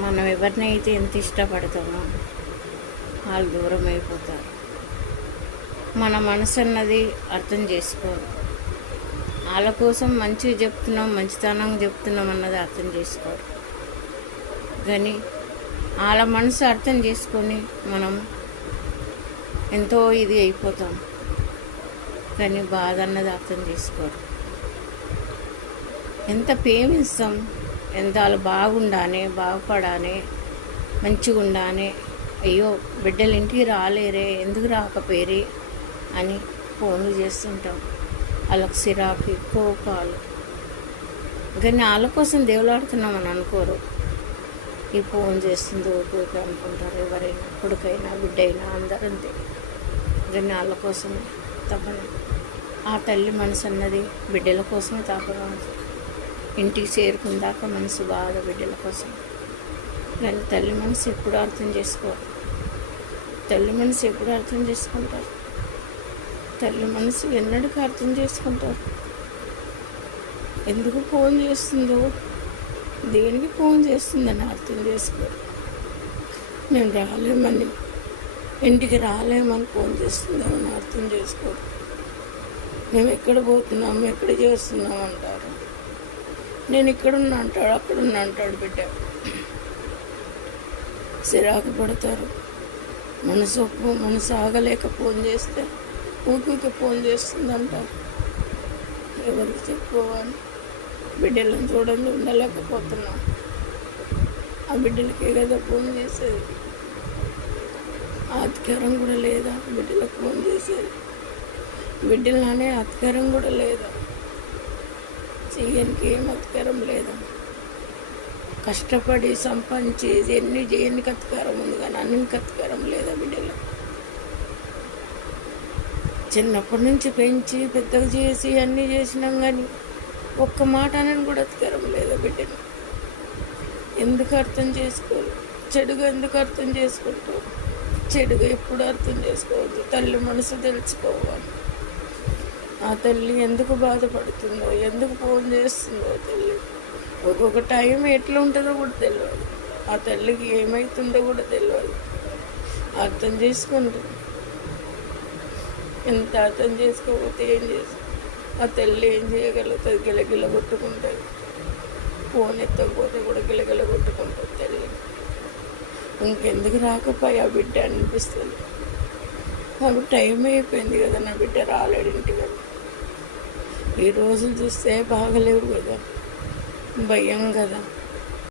మనం ఎవరినైతే ఎంత ఇష్టపడతామో వాళ్ళు దూరం అయిపోతారు. మన మనసు అన్నది అర్థం చేసుకోరు. వాళ్ళ కోసం మంచిగా చెప్తున్నాం, మంచితనం చెప్తున్నాం అన్నది అర్థం చేసుకోరు. కానీ వాళ్ళ మనసు అర్థం చేసుకొని మనం ఎంతో ఇది అయిపోతాం. కానీ బాధ అన్నది అర్థం చేసుకోరు. ఎంత ప్రేమిస్తాం, ఎంత వాళ్ళు బాగుండానే, బాగుపడానే, మంచిగా ఉండానే, అయ్యో బిడ్డలు ఇంటికి రాలేరే, ఎందుకు రాకపోయేరే అని ఫోన్లు చేస్తుంటాం. వాళ్ళకి సిరాకు, కోపాలు. కానీ వాళ్ళ కోసం దేవులాడుతున్నామని అనుకోరు. ఈ ఫోన్ చేస్తుంది ఊరికి అనుకుంటారు. ఎవరైనా కొడుకైనా బిడ్డైనా అందరూ అంతే. కానీ వాళ్ళ కోసమే తపన. ఆ తల్లి మనసు అన్నది బిడ్డల కోసమే తపన. ఇంటికి చేరుకుందాక మనసు బాధ బిడ్డల కోసం. కానీ తల్లి మనసు ఎప్పుడు అర్థం చేసుకోరు. తల్లి మనసు ఎప్పుడు అర్థం చేసుకుంటారు? తల్లి మనసు ఎన్నడికి అర్థం చేసుకుంటారు? ఎందుకు ఫోన్ చేస్తుందో, దేనికి ఫోన్ చేస్తుందని అర్థం చేసుకోరు. మేము రాలేమని, ఇంటికి రాలేమని ఫోన్ చేస్తుందని అర్థం చేసుకోరు. మేము ఎక్కడ పోతున్నాం, ఎక్కడ చేస్తున్నాం అంటారు. నేను ఇక్కడున్నా అంటాడు, అక్కడున్నా అంటాడు బిడ్డ. సిరాకు పడతారు. మనసు ఆగలేక ఫోన్ చేస్తే ఊరికి ఫోన్ చేస్తుందంటారు. ఎవరికి చెప్పుకోవాలి? బిడ్డలను చూడండి, ఉండలేకపోతున్నాం. ఆ బిడ్డలకే కదా ఫోన్ చేసేది. అధికారం కూడా లేదా బిడ్డలకు ఫోన్ చేసేది? బిడ్డలనే అధికారం కూడా లేదా? చేయనికి ఏం అధికారం లేదా? కష్టపడి సంపాదించి ఎన్నికి అధికారం ఉంది, కానీ అన్నికి అధికారం లేదా బిడ్డలకు? చిన్నప్పటి నుంచి పెంచి పెద్దగా చేసి అన్నీ చేసినాం, కానీ ఒక్క మాట అని కూడా అధికారం లేదా బిడ్డను? ఎందుకు అర్థం చేసుకోరు? చెడుగా ఎందుకు అర్థం చేసుకుంటారు? చెడుగా ఎప్పుడు అర్థం చేసుకోవద్దు. తల్లి మనసు తెలుసుకోవాలి. ఆ తల్లి ఎందుకు బాధపడుతుందో, ఎందుకు ఫోన్ చేస్తుందో తల్లి. ఒక్కొక్క టైం ఎట్లా ఉంటుందో కూడా తెలియదు. ఆ తల్లికి ఏమవుతుందో కూడా తెలియదు. అర్థం చేసుకుంటుంది. ఎంత అర్థం చేసుకోకపోతే ఏం చేస్తుంది? ఆ తల్లి ఏం చేయగలుగుతుంది? గిలగిల కొట్టుకుంటుంది. ఫోన్ ఎత్తకపోతే కూడా గిలగిల కొట్టుకుంటుంది తల్లి. ఇంకెందుకు రాకపోయా బిడ్డ అనిపిస్తుంది. నాకు టైం అయిపోయింది కదా, నా బిడ్డ రాలేడు ఇంటికి. ఈ రోజులు చూస్తే బాగలేవు కదా, భయం కదా.